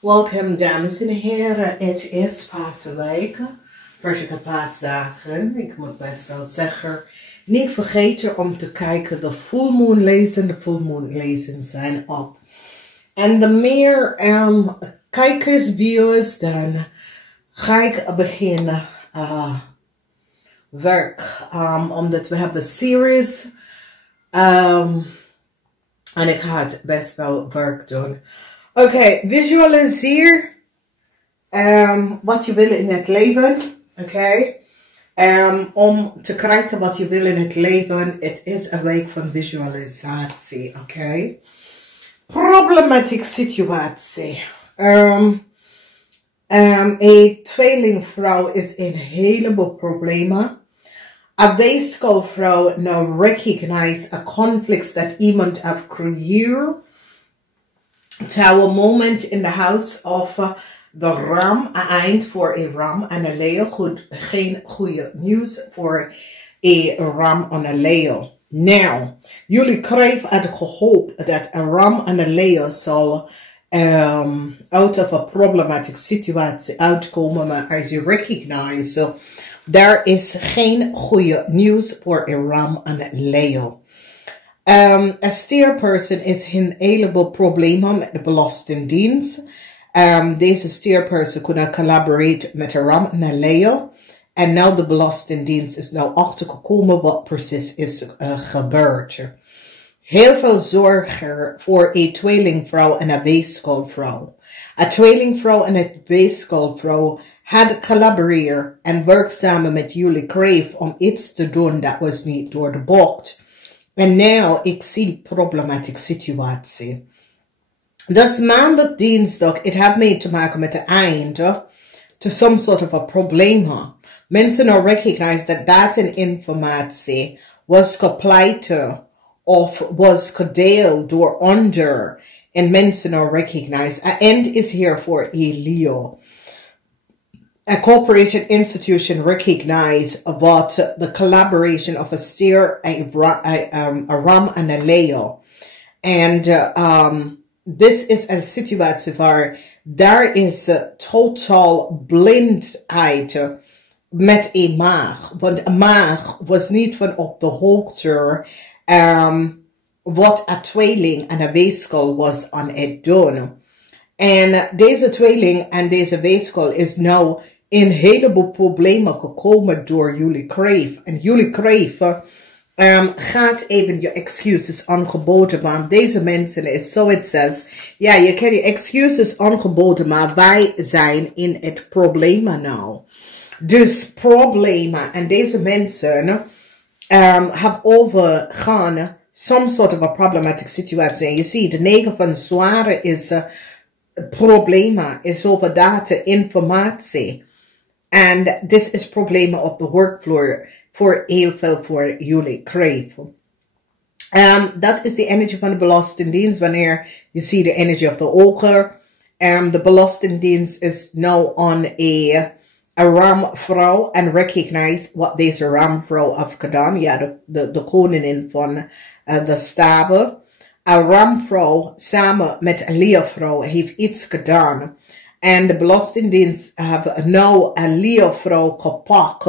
Welkom dames en heren, het is paasweken, prachtige paasdagen. Ik moet best wel zeggen, niet vergeten om te kijken, de full moon lezing zijn op. En de meer kijkers, viewers, dan ga ik beginnen werk, omdat we hebben de series en ik ga het best wel werk doen. Oké, visualiseer wat je wil in het leven. Oké, om te krijgen wat je wil in het leven, het is een week van visualisatie. Oké, problematieke situatie. Een tweelingvrouw is in een heleboel problemen. A weeskaalvrouw now recognize a conflict that iemand have created. To a moment in the house of the ram, een eind voor een ram en een leeuw. Geen goede nieuws voor een ram en een leeuw. Now, jullie krijgen het gehoop dat een ram en een leeuw zal out of a problematic situatie uitkomen. Maar als je recognize, there is geen goede nieuws voor een ram en een leeuw. A steer person is in heleboel problemen met de belastingdienst. Deze steer person kunnen collaborate met een ram en een leeuw. En nou de belastingdienst is nou achtergekomen wat precies is gebeurd. Heel veel zorgen voor een tweelingvrouw en een weeskaalvrouw. Een tweelingvrouw en een weeskaalvrouw had collaboreerd en werkt samen met jullie kreeg om iets te doen dat was niet door de bocht. En nu, ik zie problematische situatie. Dus maandag, dinsdag, het had mee te maken met het einde to some sort of a probleem. Mensen nou recognize dat data en informatie was gepleite of was gedeeld door ander. En mensen nou recognize, a end is here for a Leo. A corporation institution recognize what the collaboration of a steer, a ram and a leo. And this is a situatie waar daar is totaal blindheid met een maag. Want een maag was niet van op de hoogte wat een tweeling en een weeskaal was aan het doen. En deze tweeling en deze weeskaal is nou in een heleboel problemen gekomen door jullie kreeg. En jullie kreeg gaat even je excuses aangeboden. Want deze mensen is zo het says. Ja, je kan je excuses aangeboden. Maar wij zijn in het probleem nou. Dus problemen. En deze mensen hebben overgaan some sort of a problematic situation. En je ziet, de 9 van zware is problemen. Is over data, informatie. En dit is problemen op de workvloer voor heel veel voor jullie kreeg. Dat is de energie van de belastingdienst. Wanneer je ziet de energie of de ogen. De belastingdienst is nou on a ramvrouw. En recognize wat deze ramvrouw heeft gedaan. Ja, de koningin van de staven. Een ramvrouw samen met een leeuwvrouw heeft iets gedaan. En de belastingdienst heeft nou een leeuwvrouw gepakt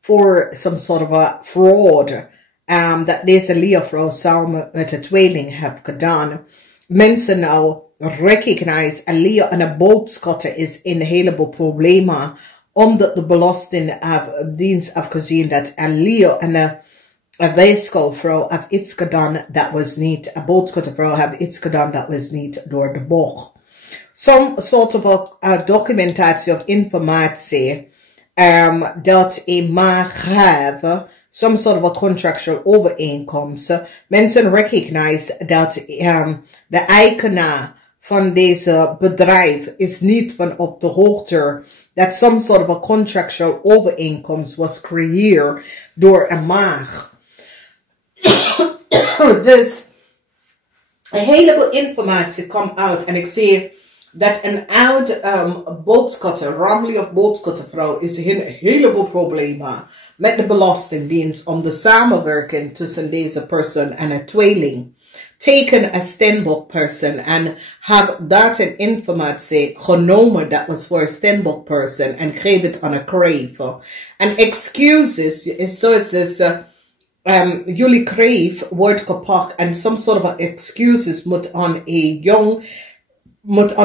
voor some sort of a fraud. Dat deze leeuwvrouw samen met de tweeling heeft gedaan. Mensen nou recognize een leeuw en een boodschatter is in een heleboel problemen. Omdat de belastingdienst heeft gezien dat een leeuw en een weeskaalvrouw heeft iets gedaan dat was niet. Een boodschattervrouw heeft iets gedaan dat was niet door de bocht. Some sort of documentatie of informatie dat een maag heeft, some sort of a contractual overeenkomst. Mensen recognize dat de eigenaar van deze bedrijf is niet van op de hoogte dat some sort of a contractual overeenkomst was creëerd door een maag. Dus een heleboel informatie komt uit en ik zie dat een oud boodschatter, ramlie of boodschattervrouw is in een heleboel problemen met de belastingdienst om de samenwerking tussen deze persoon en een tweeling taken een Stenbock-person en heb dat een informatie genomen dat was voor een Stenbock-person en geef het aan een KREEFT. En excuses is zoiets als jullie KREEFT wordt gepakt en some sort of excuses moet aan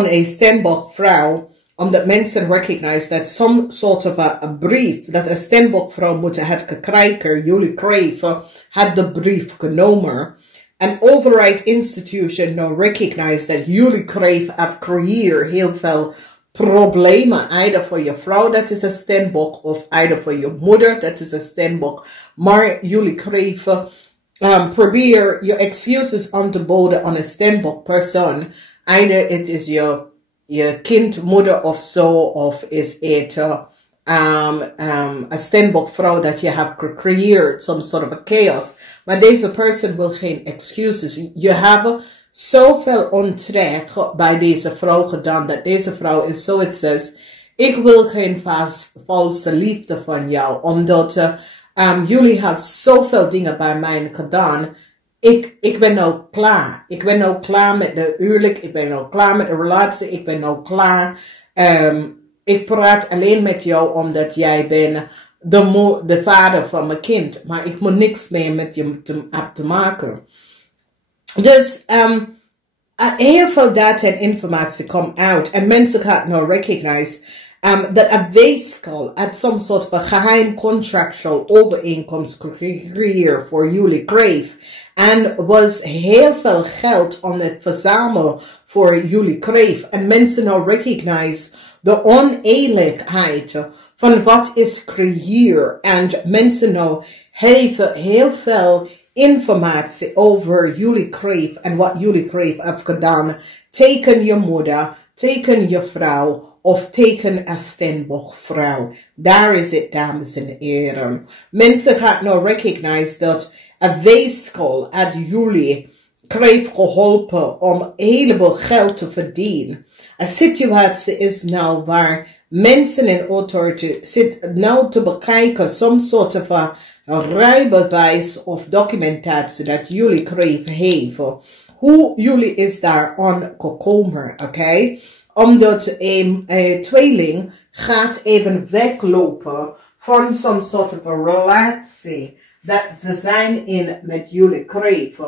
een Stenbock-vrouw, omdat mensen recognize that some sort of a brief dat een Stenbock-vrouw moet had gekregen, jullie KREEFT had de brief genomen. An override institution now recognize that jullie KREEFT have creëerd heel veel problemen, either voor je vrouw dat is een Stenbock of either voor je moeder dat is een Stenbock. Maar jullie KREEFT probeer je excuses aan te boden aan een Stenbock persoon. Either it is je kind, moeder of zo, of is het een Stenbock vrouw dat je hebt gecreëerd, some sort of a chaos. Maar deze person wil geen excuses. Je hebt zoveel onterecht bij deze vrouw gedaan, dat deze vrouw is zoiets als, ik wil geen valse liefde van jou, omdat jullie hebben zoveel dingen bij mij gedaan. Ik ben nou klaar. Ik ben nou klaar met de huwelijk, ik ben nou klaar met de relatie, ik ben nou klaar. Ik praat alleen met jou omdat jij bent de vader van mijn kind. Maar ik moet niks meer met je te maken. Dus heel veel data en informatie komt uit. En mensen gaan nou recognize dat een weeskal at some sort of a geheim contractual overeenkomst creëert voor jullie KREEFT. En was heel veel geld om het verzamelen voor jullie KREEFT. En mensen nou recognize de oneerlijkheid van wat is creëerd. En mensen nou hebben heel veel informatie over jullie KREEFT en wat jullie KREEFT heeft gedaan. Teken je moeder, teken je vrouw of teken een Stenbock vrouw. Daar is het, dames en heren. Mensen gaan nou recognize dat een weeskal had jullie KREEFT geholpen om een heleboel geld te verdienen. Een situatie is nou waar mensen en authority zitten nou te bekijken, some sort of a rijbewijs of documentatie dat jullie KREEFT heeft. Hoe jullie is daar aan gekomen, oké? Omdat een tweeling gaat even weglopen van some sort of a relatie dat ze zijn in met jullie KREEFT.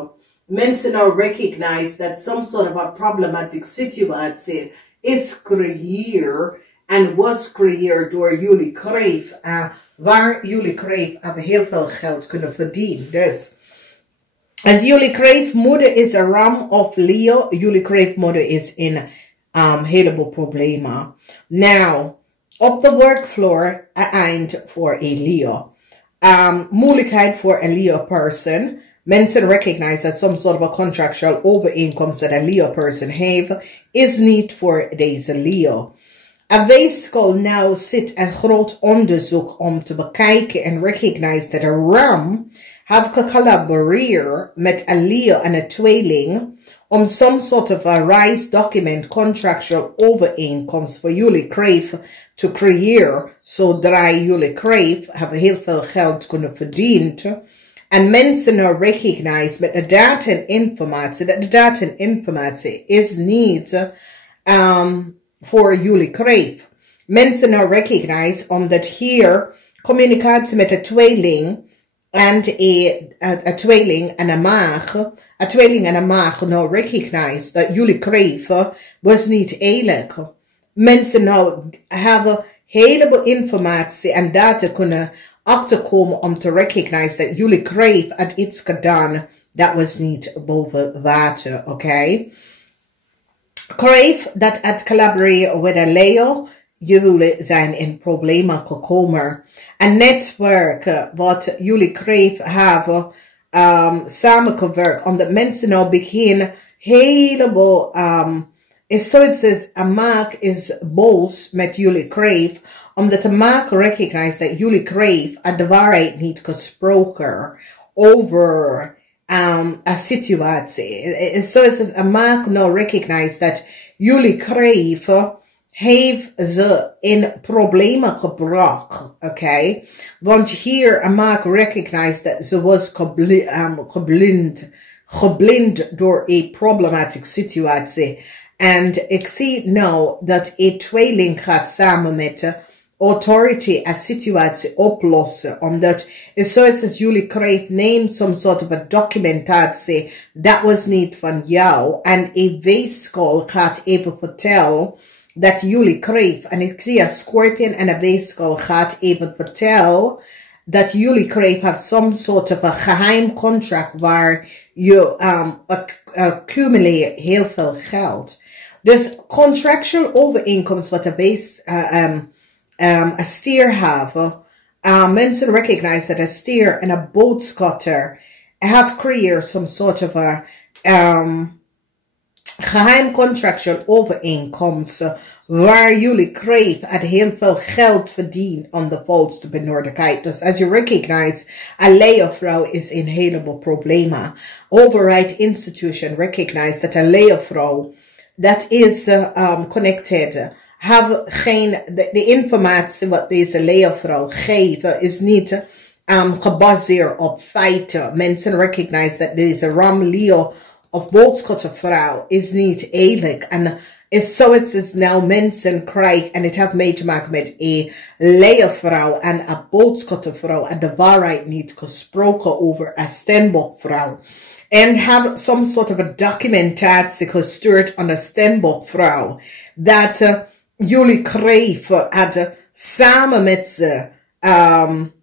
Mensen nou recognize that some sort of a problematic situatie is creëerd en was creëerd door jullie KREEFT, waar jullie KREEFT heel veel geld kunnen verdienen. Dus, als jullie KREEFT moeder is een Ram of Leo, jullie KREEFT moeder is in heleboel problemen. Nou, op de workfloor, een eind voor een Leo. Moeilijkheid voor een Leo person. Mensen recognize that some sort of a contractual overeenkomst that a Leo person heeft, is niet voor deze Leo. Een weeskal nou zit een groot onderzoek om te bekijken en recognize dat een Ram heeft gecollaboreerd met een Leo en een tweeling om some sort of a reis document contractual overeenkomst voor jullie KREEFT te creëren, zodra jullie KREEFT hebben heel veel geld kunnen verdienen. En mensen nou recognize met de data en informatie, dat de data en informatie is niet voor jullie KREEFT. Mensen nou recognize omdat hier communicatie met een tweeling en een tweeling en een maag, een tweeling en een maag nou recognize dat jullie KREEFT was niet eerlijk. Mensen nou hebben heleboel informatie en data kunnen achterkomen om te recognize dat jullie KREEFT had iets gedaan dat was niet boven water, oké? KREEFT dat had collaboreren met een Leo, jullie zijn in problemen gekomen. Een netwerk wat jullie KREEFT hebben samengewerkt, omdat mensen nou beginnen heleboel, is zoiets als een maak is boos met jullie KREEFT, omdat de maak recognize dat jullie KREEFT had de waarheid niet gesproken over een situatie. Is zoiets als een maak nou recognize dat jullie KREEFT heeft ze in problemen gebracht, oké? Want hier een maak recognize dat ze was geblind door een problematische situatie. En ik zie nou dat een tweeling gaat samen met de authority een situatie oplossen. Omdat het zo is als jullie krijgen neem some sort of a documentatie. Dat was niet van jou. En een weeskal gaat even vertellen dat jullie krijgen. En ik zie een scorpion en een weeskal gaat even vertellen dat jullie krijgen have some sort of a geheim contract waar je accumuleert heel veel geld. Dus contractual overeenkomst wat een stier hebben. Mensen recognize that a steer and a boodscutter have created some sort of a geheim contractual overeenkomst waar jullie krijgen het heel veel geld verdient om de volste benodigheid. Dus as you recognize, a leervrouw is een heleboel problemen. Override institution recognize that a leervrouw that is connected have geen, de informatie wat deze leervrouw geeft is niet gebaseerd op feiten. Mensen recognize that deze ram leo of boodschappenvrouw is niet eerlijk. En is zo het is nou mensen krijgen en het heeft mee te maken met een leervrouw en een boodschappenvrouw en de waarheid niet gesproken over een stembokvrouw. And have some sort of a documentatie gestuurd aan de stembokvrouw. Dat jullie krijgen samen met ze.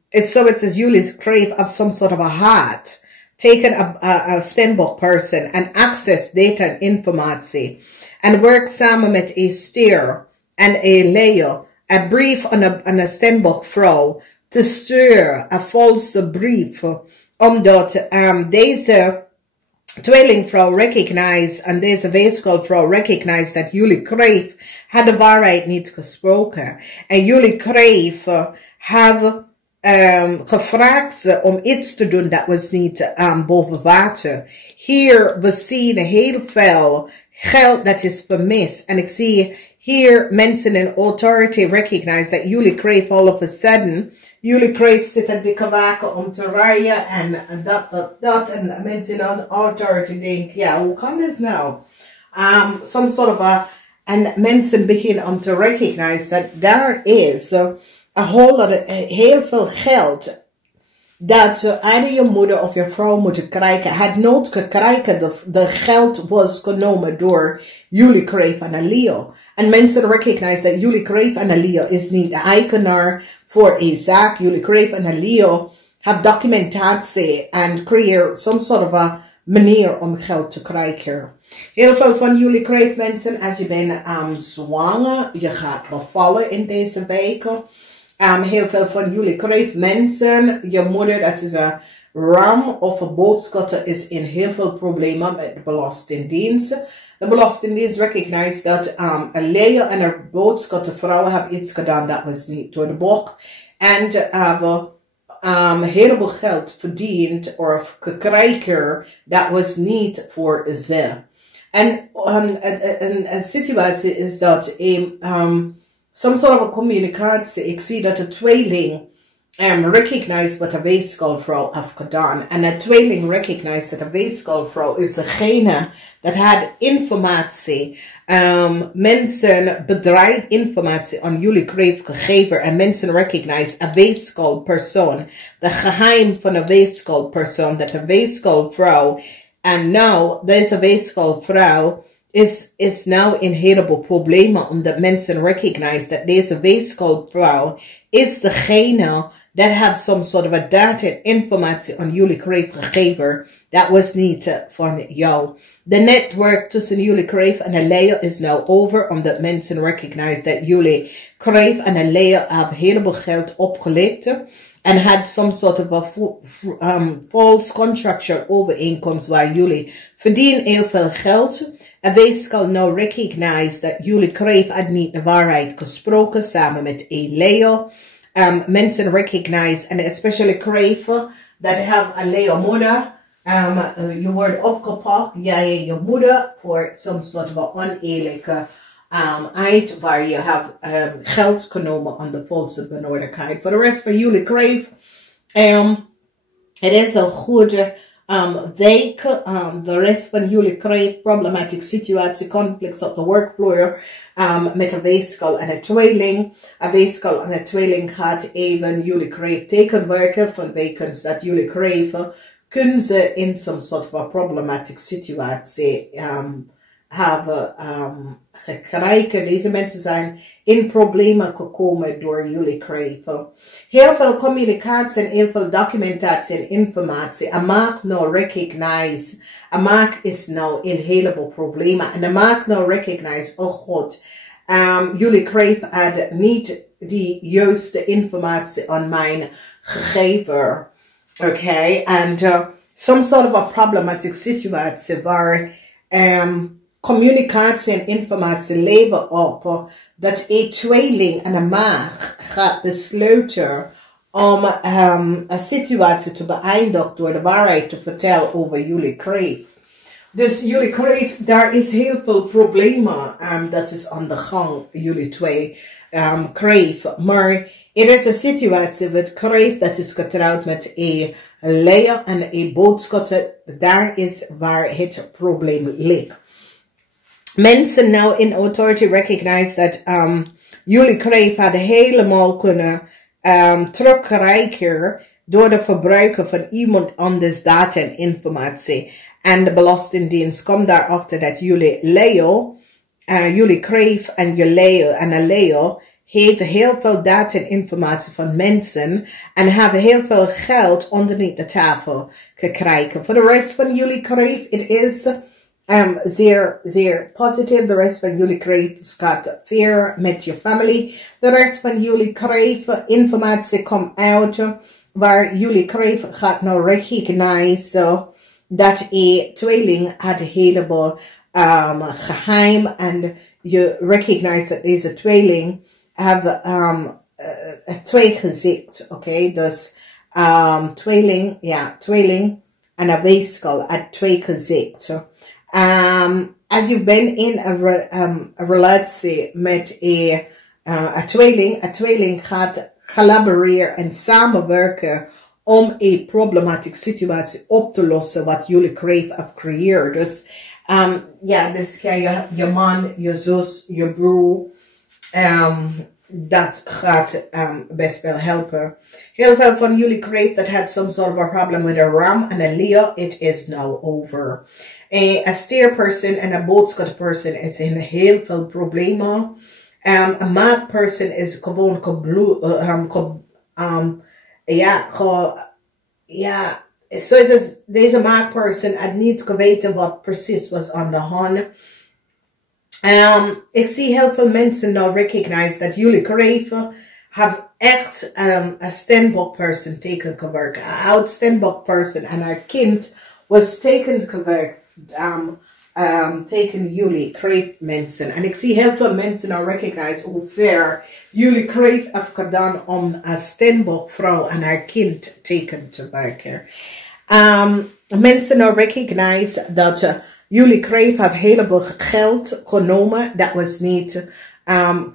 Is so it says jullie krijgen of some sort of a heart. Taken a stembok person and access data and informatie. And work samen met een stier en een leer. A brief aan een stembokvrouw. Te sturen. Een valse brief. Omdat deze tweelingvrouw recognize en deze weeskalvrouw recognize dat jullie krijgen had de waarheid niet gesproken. En jullie krijgen hebben gevraagd om iets te doen dat was niet boven water. Hier we zien heel veel geld dat is vermist. En ik zie hier mensen in authority recognize dat jullie krijgen all of a sudden. Jullie krijgen zitten dikke waken om te rijden en dat. En mensen in authority denken, ja, hoe kan dit nou? Some sort of a, en mensen beginnen om te recognize dat daar is a whole lot of, heel veel geld dat either je moeder of je vrouw moeten krijgen. Het nooit gekregen, de geld was genomen door jullie kreeg van een Leo. En mensen recognize dat jullie kreeg van een Leo is niet de eigenaar voor een zaak. Jullie kreeg van een Leo have documentatie en creëer some sort of a manier om geld te krijgen. Heel veel van jullie krijgen mensen als je bent zwanger, je gaat bevallen in deze weken. Heel veel van jullie krijgen mensen, je moeder, dat is een ram of een boodschatter, is in heel veel problemen met de Belastingdienst. De Belastingdienst recognize dat een leer en een boodschappenvrouw hebben iets gedaan dat was niet door de bocht. En hebben een heleboel geld verdiend of gekregen dat was niet voor ze. En een situatie is dat some sort of a communicatie. Ik zie dat de tweeling recognize wat de weeskalvrouw heeft gedaan. En de tweeling recognize dat de weeskalvrouw is degene dat had informatie. Mensen bedrijf informatie aan jullie kreeg gegeven. En mensen recognize een weeskalpersoon. De geheim van een weeskalpersoon. Dat de weeskalvrouw. En nou, deze weeskalvrouw is nou in heleboel problemen, omdat mensen recognize dat deze weeskalvrouw is degene dat heeft some sort of a data informatie aan jullie kreeg gegeven. Dat was niet van jou. De netwerk tussen jullie kreeg en een leer is nou over, omdat mensen recognize dat jullie kreeg en een leer hebben heleboel geld opgelegd. En had some sort of a false contractual overeenkomst waar jullie verdienen heel veel geld. En weeskal nou recognize dat jullie kreeg had niet de waarheid gesproken samen met een Leo. Mensen recognize en especially kreeg dat have een Leo moeder. Je wordt opgepakt, jij en je moeder, voor some sort of oneerlijke uit waar je hebt geld genomen aan de volse benodigheid. Voor de rest van jullie kreeg, het is een goede Week, de rest van jullie krijgt problematische situatie, conflicts op de werkvloer, met een weegschaal en een tweeling. Een weegschaal en een tweeling gaat even jullie krijgt tekenwerken van wekens dat jullie krijgen. Kunnen ze in some sort of a problematic situatie hebben gekregen. Deze mensen zijn in problemen gekomen door jullie krijgen. Heel veel communicatie en heel veel documentatie en informatie. En maak nou recognize. En maak is nou in heleboel problemen. En maak nou recognize, oh god, jullie krijgen had niet die juiste informatie aan mijn gegeven. Okay, and some sort of a problematic situatie waar communicatie en informatie leven op dat een tweeling en een maag gaat besluiten om een situatie te beëindigen door de waarheid te vertellen over jullie kreeft. Dus jullie kreeft, daar is heel veel problemen dat is aan de gang, jullie twee kreeft. Maar er is een situatie met kreeft dat is getrouwd met een leier en een boodschatter. Daar is waar het probleem ligt. Mensen nou in authority recognize dat jullie kreeft hadden helemaal kunnen terugkrijgen door de verbruiken van iemand anders data en informatie. En de Belastingdienst komt daarachter dat jullie Leo, jullie kreeft en je Leo en een Leo heeft heel veel data en informatie van mensen en hebben heel veel geld onderneath de tafel gekregen. Voor de rest van jullie kreeft, het is zeer, zeer positief. De rest van jullie kreeft gaat fair met je familie. De rest van jullie kreeft informatie komt uit waar jullie kreeft gaat nou recognize dat een tweeling had een heleboel geheim en je recognize dat deze tweeling hebben twee gezicht, oké? Dus tweeling, ja, tweeling en een weegschaal uit twee gezichten. Als je bent in een relatie met een tweeling gaat collaboreren en samenwerken om een problematische situatie op te lossen wat jullie kreeft of creëert. Dus ja, dus je man, je zus, je broer, dat gaat best wel helpen. Heel veel van jullie kreeft dat had some sort of a problem with a ram and a Leo. It is now over. A steer person en een boodschap person is in heel veel problemen. Een maak person is gewoon zo is het, deze maak person had niet geweten wat precies was aan de hand. Ik zie heel veel mensen nou recognize dat jullie kreven have echt een standbook person teken gewerkt. Een oud standbook person en haar kind was teken gewerkt. Teken jullie kreeft mensen. En ik zie heel veel mensen nou recognize hoe ver jullie kreeft heeft gedaan om een standbook vrouw en haar kind teken te werken. Mensen nou recognize dat jullie kreeft heeft heleboel geld genomen. Dat was niet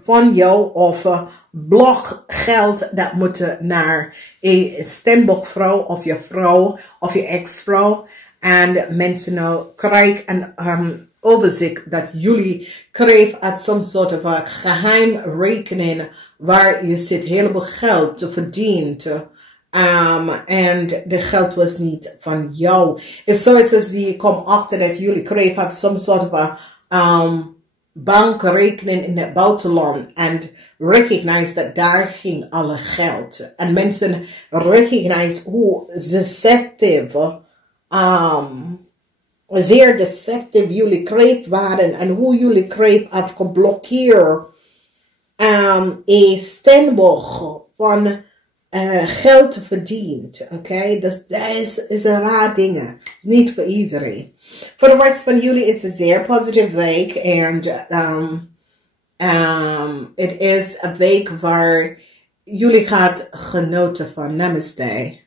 van jou of bloggeld dat moet naar een standbook vrouw of je ex-vrouw. En mensen nou krijgen een overzicht dat jullie kreeft uit some sort of a geheim rekening waar je zit heleboel geld te verdienen. En de geld was niet van jou. It's zoiets als die komt achter dat jullie kreeft had some sort of a bankrekening in het buitenland en recognize dat daar ging alle geld. En mensen recognize hoe deceptive zeer deceptief jullie kreeft waren en hoe jullie kreeft had geblokkeerd een stemboog van geld verdiend. Oké, dus dat is een raar ding. Het is niet voor iedereen. Voor de rest van jullie is het een zeer positieve week en het is een week waar jullie gaat genoten van. Namaste.